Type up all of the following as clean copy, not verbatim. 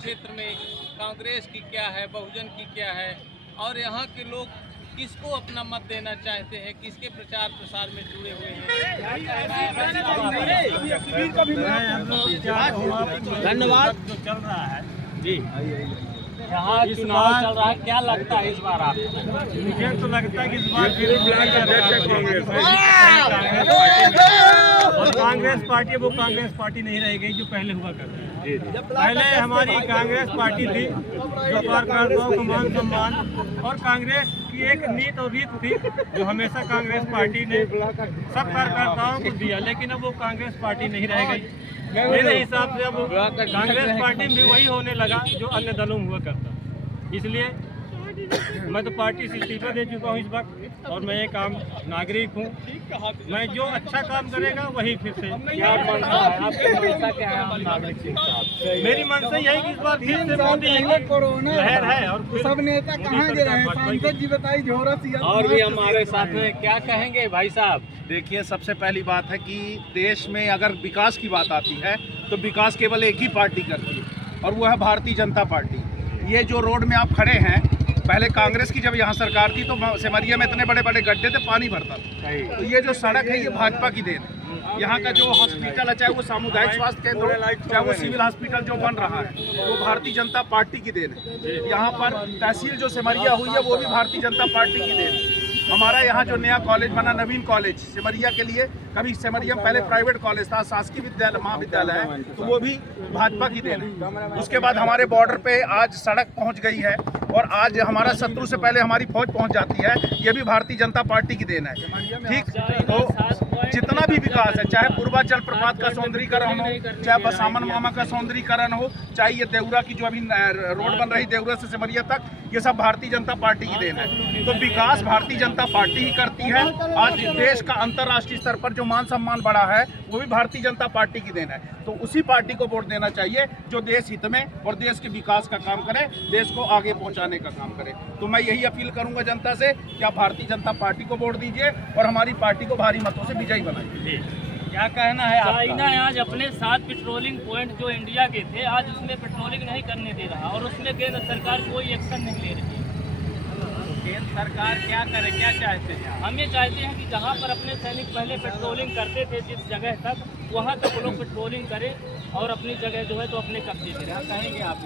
क्षेत्र में कांग्रेस की क्या है, बहुजन की क्या है, और यहाँ के लोग किसको अपना मत देना चाहते हैं, किसके प्रचार प्रसार में जुड़े हुए हैं। धन्यवाद। जो चल रहा है जी, यहाँ चुनाव चल रहा है, क्या लगता है इस बार आपको? मुझे तो लगता है कि इस बार कांग्रेस पार्टी वो कांग्रेस पार्टी नहीं रह गई जो पहले हुआ करती है। पहले हमारी कांग्रेस पार्टी थी जो कार्यकर्ताओं को मान सम्मान और कांग्रेस की एक नीति और रीत थी जो हमेशा कांग्रेस पार्टी ने सब कार्यकर्ताओं को दिया, लेकिन अब वो कांग्रेस पार्टी नहीं रह गई। मेरे हिसाब से अब कांग्रेस पार्टी में वही होने लगा जो अन्य दलों में हुआ करता, इसलिए मैं तो पार्टी से इस्तीफा दे चुका हूँ इस वक्त, और मैं एक आम नागरिक हूँ। मैं जो अच्छा काम करेगा वही फिर से। क्या मनसा है आपकी? मनसा क्या है आम नागरिक के साथ? मेरी मनसा यही कि इस बार फिर से मोदी लहर है और सब नेता कहाँ गए हैं? सांसद जी बताइए, झोरा सिया और भी हमारे साथ में क्या कहेंगे भाई साहब? देखिए, सबसे पहली बात है कि देश में अगर विकास की बात आती है तो विकास केवल एक ही पार्टी करती है और वो है भारतीय जनता पार्टी। ये जो रोड में आप खड़े हैं, पहले कांग्रेस की जब यहाँ सरकार थी तो सिमरिया में इतने बड़े बड़े गड्ढे थे, पानी भरता था। तो ये जो सड़क है ये भाजपा की देन है। यहाँ का जो हॉस्पिटल है, चाहे वो सामुदायिक स्वास्थ्य केंद्र हो, चाहे वो सिविल हॉस्पिटल जो बन रहा है, वो भारतीय जनता पार्टी की देन है। यहाँ पर तहसील जो सिमरिया हुई है वो भी भारतीय जनता पार्टी की देन है। हमारा यहाँ जो नया कॉलेज बना, नवीन कॉलेज सिमरिया के लिए, कभी सिमरिया में पहले प्राइवेट कॉलेज था, शासकीय विद्यालय महाविद्यालय है, तो वो भी भाजपा की देन है। उसके बाद हमारे बॉर्डर पे आज सड़क पहुँच गई है और आज हमारा शत्रु से पहले हमारी फौज पहुँच जाती है, ये भी भारतीय जनता पार्टी की देन है। ठीक, तो जितना भी विकास है, चाहे पूर्वाचल प्रपात का सौंदर्यीकरण हो, चाहे बसामन मामा का सौंदर्यीकरण हो, चाहे ये देवरा की जो अभी रोड बन रही देवरा से सिमरिया तक, ये सब भारतीय जनता पार्टी की देन है। तो विकास भारतीय जनता पार्टी ही करती है। आज देश का अंतर्राष्ट्रीय स्तर पर जो मान सम्मान बढ़ा है वो भी भारतीय जनता पार्टी की देन है। तो उसी पार्टी को वोट देना चाहिए जो देश हित में और देश के विकास का काम करे, देश को आगे पहुंचाने का काम करे। तो मैं यही अपील करूंगा जनता से कि आप भारतीय जनता पार्टी को वोट दीजिए और हमारी पार्टी को भारी मतों से विजयी बनाइए। क्या कहना है आपका? चाइना आज अपने 7 पेट्रोलिंग पॉइंट जो इंडिया के थे, आज उसमें पेट्रोलिंग नहीं करने दे रहा और उसमें केंद्र सरकार कोई एक्शन नहीं ले रही है। केंद्र सरकार क्या करे, क्या चाहते हैं? हम ये चाहते हैं कि जहाँ पर अपने सैनिक पहले पेट्रोलिंग करते थे जिस जगह तक, वहाँ तक वो लोग पेट्रोलिंग करें और अपनी जगह जो है तो अपने कब्जे करें। क्या कहेंगे आप?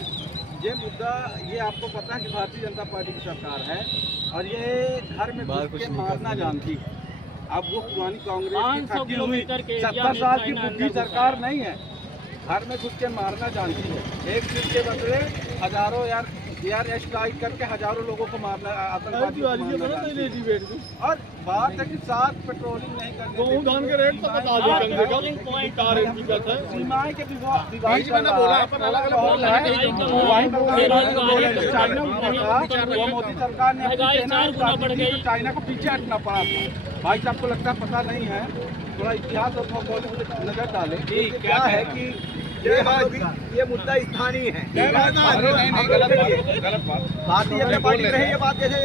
ये मुद्दा, ये आपको पता है कि भारतीय जनता पार्टी की सरकार है और ये घर में घुस के मारना जानती है। अब वो पुरानी कांग्रेस की 500 किलोमीटर के 70 साल की बुद्धि सरकार नहीं है, घर में घुस के मारना जानती है। एक दिन के बदले हजारों यार स्ट्राइक करके हजारों लोगों को मारना, आतंकवादी को मारना जानती है। और बात है कि 7 पेट्रोलिंग नहीं करने के रेट तो बता दो, सीमाएं के विवाद मोदी सरकार ने चाइना को पीछे हटना पड़ा था। भाई साहब को लगता है पता नहीं है, थोड़ा इतिहास और भौगोलिक नजर डालें। क्या है कि ये मुद्दा स्थानीय है। भारतीय जनता पार्टी रही ये बात, जैसे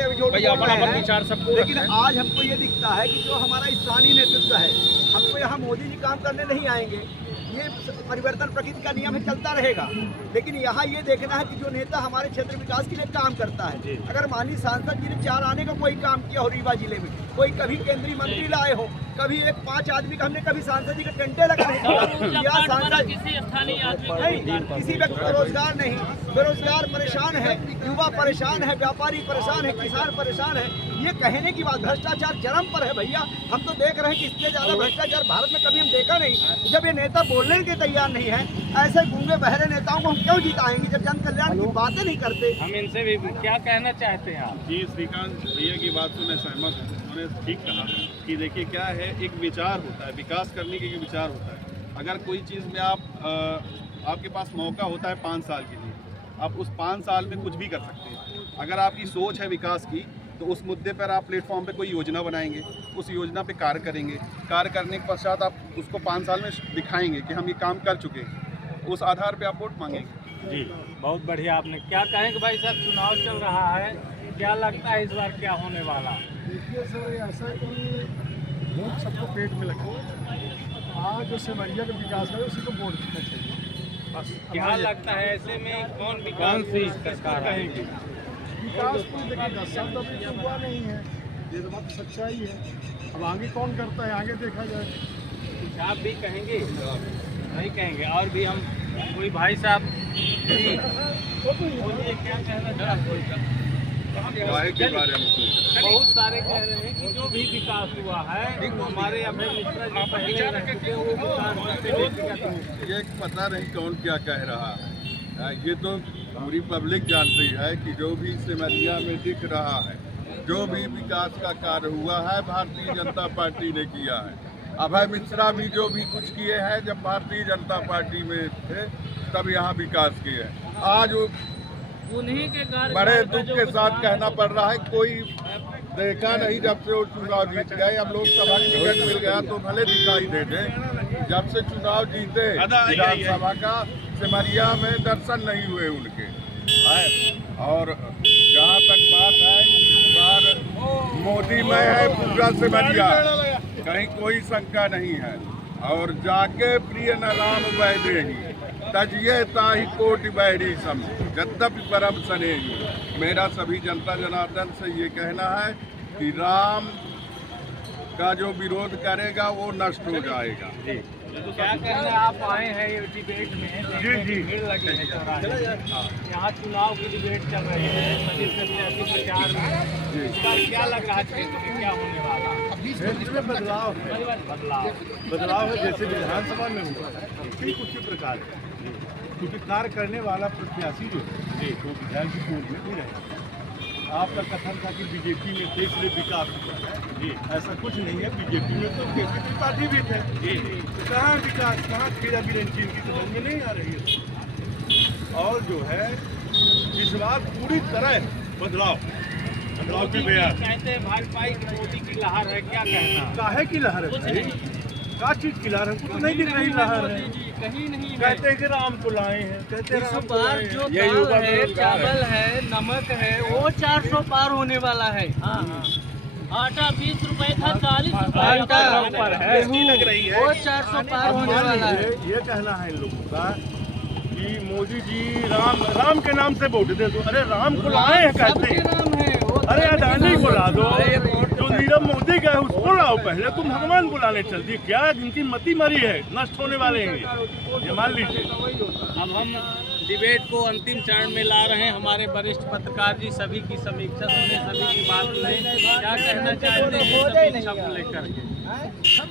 लेकिन आज हमको ये दिखता है कि जो हमारा स्थानीय नेतृत्व है, हमको यहाँ मोदी जी काम करने नहीं आएंगे। ये परिवर्तन प्रकृति का नियम है, चलता रहेगा। लेकिन यहाँ ये देखना है कि जो नेता हमारे क्षेत्र विकास के लिए काम करता है, अगर माननीय सांसद जी ने 4 आने का कोई काम किया हो रीवा जिले में, कोई कभी केंद्रीय मंत्री लाए हो, कभी 5 आदमी का हमने कभी सांसद जी के टेंटे लगाए या सांसद किसी स्थानीय आदमी नहीं, किसी व्यक्ति को रोजगार नहीं, बेरोजगार परेशान है, युवा परेशान है, व्यापारी परेशान है, किसान परेशान है। ये कहने की बात, भ्रष्टाचार चरम पर है भैया। हम तो देख रहे हैं कि इससे ज्यादा भ्रष्टाचार भारत में कभी हम देखा नहीं। जब ये नेता बोलने के तैयार नहीं है, ऐसे गूंगे बहरे नेताओं को हम क्यों जिताएंगे जब जन कल्याण की बातें नहीं करते। हम इनसे भी क्या कहना चाहते हैं आप? जी, श्रीकांत भैया की बात से मैं सहमत हूँ। उन्होंने ठीक कहा कि देखिए क्या है, एक विचार होता है, विकास करने के एक विचार होता है। अगर कोई चीज़ में आपके पास मौका होता है 5 साल के लिए, आप उस 5 साल में कुछ भी कर सकते हैं। अगर आपकी सोच है विकास की, तो उस मुद्दे पर आप प्लेटफॉर्म पे कोई योजना बनाएंगे, उस योजना पे कार्य करेंगे, कार्य करने के पश्चात आप उसको 5 साल में दिखाएंगे कि हम ये काम कर चुके हैं, उस आधार पे आप वोट मांगेंगे। जी, बहुत बढ़िया। आपने क्या कहेंगे भाई साहब? चुनाव चल रहा है, क्या लगता है इस बार क्या होने वाला? देखिए सर, ऐसा कि वोट सबको पेट में लगे। आज जो सिमरिया का विकास है उसी को वोट देना चाहिए। क्या लगता है ऐसे में कौन विकास सरकार कहेंगे? विकास को देखिए 10 साल तो अभी तो हुआ नहीं है, ये तो बात सच्चाई है। अब आगे कौन करता है आगे देखा जाए। कुछ आप भी कहेंगे? नहीं कहेंगे। और भी हम कोई भाई साहब भी बोलिए, क्या कहना चाहते हैं? बहुत सारे कह रहे हैं कि जो भी विकास हुआ है हमारे अभय मिश्रा जी पहले रह चुके हैं, वो विकास से व्यक्तिगत रूप से। ये पता नहीं कौन क्या कह रहा है, ये तो पूरी पब्लिक जानती है कि जो भी सिमरिया में दिख रहा है, जो भी विकास का कार्य हुआ है भारतीय जनता पार्टी ने किया है। अभय मिश्रा भी जो भी कुछ किए हैं जब भारतीय जनता पार्टी में थे तब यहाँ विकास किए हैं। आज उन्हीं के कार्य बड़े दुख के साथ कहना पड़ रहा है, कोई देखा नहीं जब से वो चुनाव जीत गए। अब लोकसभा की टिकट मिल गया तो भले दिखाई दे दे, जब से चुनाव जीते विधानसभा का सिमरिया में दर्शन नहीं हुए उनके। और जहाँ तक बात है इस बार मोदी में है पूरा सिमरिया, कहीं कोई शंका नहीं है। और जाके प्रिय न राम वैदेही तजिए ताहि कोटि बैरी सम यद्यपि परम स्नेही। मेरा सभी जनता जनार्दन से ये कहना है कि राम का जो विरोध करेगा वो नष्ट हो जाएगा। क्या कहना, आप आए हैं ये डिबेट में? जी भीड़ लगी है चौराहे। यहाँ चुनाव की डिबेट चल रही है, सभी प्रत्याशी प्रचार में, इसका क्या लग रहा है क्षेत्र में क्या होने वाला? क्षेत्र में बदलाव है जैसे विधानसभा में हुआ है ठीक उसी प्रकार है, क्योंकि कार्य करने वाला प्रत्याशी जो है वो विधायक की पूर्व में भी रहेगा। आपका कथन था कि बीजेपी में देश में विकास हुआ है, जी ऐसा कुछ नहीं है। बीजेपी में तो केसरी पार्टी भी थे, कहाँ विकास, कहाँ खीरा बिरंची इनकी समझ में नहीं आ रही है। और जो है इस बार पूरी तरह बदलाव की बयान कहते हैं भाजपाई की मोदी की लहर है, क्या कहना? काहे की लहर है? क्या चीज की लहर है? कुछ नहीं दिख रही लहर है, कहीं नहीं। कहते हैं कि राम को लाए हैं, कहते हैं राम को लाए हैं। जो दाल है, चावल है, नमक है, वो 400 पार होने वाला है। आटा 20 रुपए था, 40 रुपए है, लग रही है वो 400 पार होने वाला है। ये कहना है इन लोगों का कि मोदी जी राम के नाम से वोट दे दो। अरे राम को लाए हैं कहते हैं, नाम है अरे अडानी को ला दो, जो नीरव मोदी का है उसको लाओ। पहले तुम भगवान को लाने चल दी, क्या जिनकी मती मरी है, नष्ट होने वाले हैं ये मान लीजिए। अब हम डिबेट को अंतिम चरण में ला रहे हैं। हमारे वरिष्ठ पत्रकार जी सभी की समीक्षा सुने, सभी की बात सुने, क्या कहना चाहते हैं समीक्षा को लेकर के?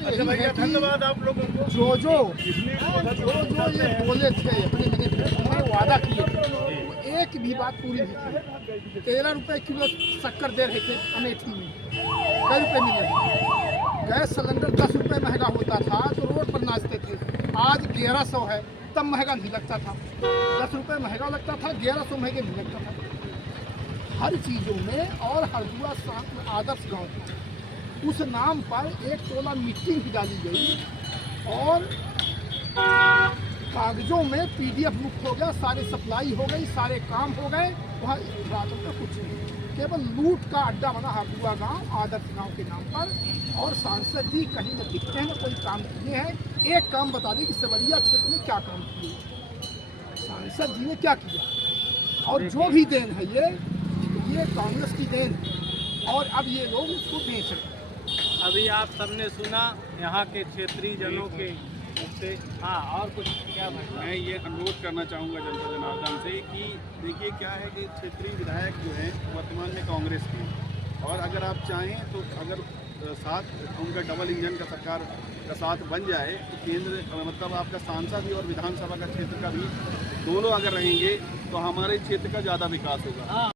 अच्छा भैया धन्यवाद आप लोगों को। जो ये बोले थे अपने वादा किए थे, वो एक भी बात पूरी नहीं की। 13 रुपए किलो शक्कर दे रहे थे अमेठी में, कई रुपए मिल रहे। गैस सिलेंडर 10 रुपए महंगा होता था तो रोड पर नाचते थे, आज 1100 है, तब महंगा नहीं लगता था। 10 रुपए महंगा लगता था, 1100 महंगे नहीं लगता था हर चीज़ों में। और हरदुआ साथ आदर्श गाँव था, उस नाम पर एक टोला मिट्टी भी डाली गई और कागजों में PDF मुक्त हो गया, सारे सप्लाई हो गई, सारे काम हो गए। वहाँ रातों का कुछ नहीं, केवल लूट का अड्डा बना हरदुआ गांव आदर्श गांव के नाम पर। और सांसद जी कहीं न दिखते हैं न कोई काम किए हैं। एक काम बता दें कि सिमरिया क्षेत्र में क्या काम किए, सांसद जी ने क्या किया। और जो भी देन है ये कांग्रेस की देन है, और अब ये लोग उसको बेच रहे हैं। अभी आप सबने सुना यहाँ के क्षेत्रीय जनों के से। हाँ, और कुछ क्या मैं ये अनुरोध करना चाहूँगा जनता जनार्दन से कि देखिए क्या है कि क्षेत्रीय विधायक जो हैं वर्तमान में कांग्रेस के, और अगर आप चाहें तो अगर साथ उनका डबल इंजन का सरकार का साथ बन जाए तो केंद्र मतलब आपका सांसद भी और विधानसभा का क्षेत्र का भी दोनों अगर रहेंगे तो हमारे क्षेत्र का ज़्यादा विकास होगा।